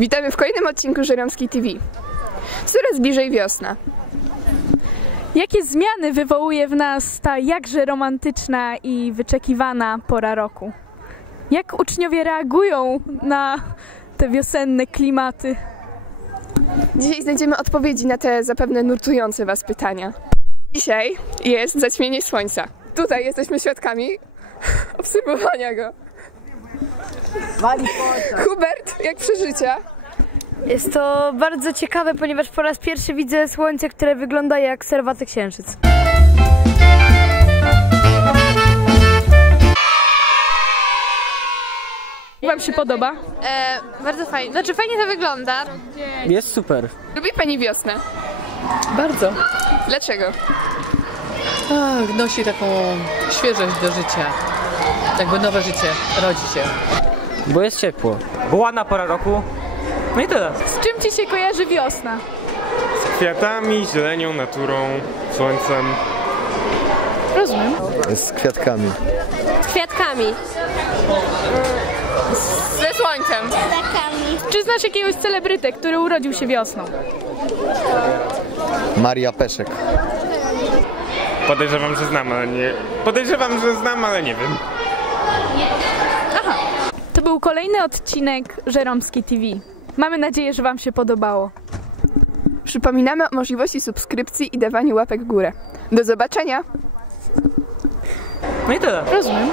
Witamy w kolejnym odcinku Żeromskiej TV. Coraz bliżej wiosna. Jakie zmiany wywołuje w nas ta jakże romantyczna i wyczekiwana pora roku? Jak uczniowie reagują na te wiosenne klimaty? Dzisiaj znajdziemy odpowiedzi na te zapewne nurtujące Was pytania. Dzisiaj jest zaćmienie słońca. Tutaj jesteśmy świadkami obserwowania go. Hubert, jak przeżycia? Jest to bardzo ciekawe, ponieważ po raz pierwszy widzę słońce, które wygląda jak serwaty księżyc. Jak Wam się podoba? E, bardzo fajnie. Znaczy fajnie to wygląda. Jest super. Lubi Pani wiosnę? Bardzo. Dlaczego? Ach, nosi taką świeżość do życia. Jakby nowe życie rodzi się. Bo jest ciepło. Ładna pora roku. No i tyle. Z czym Ci się kojarzy wiosna? kwiatami, zielenią, naturą, słońcem. Rozumiem. z kwiatkami. Z kwiatkami. Ze słońcem. Czy znasz jakiegoś celebrytę, który urodził się wiosną? Maria Peszek. Podejrzewam, że znam, ale nie. Podejrzewam, że znam, ale nie wiem. Był kolejny odcinek Żeromskiej TV. Mamy nadzieję, że Wam się podobało. Przypominamy o możliwości subskrypcji i dawaniu łapek w górę. Do zobaczenia! No i tyle. Rozumiem.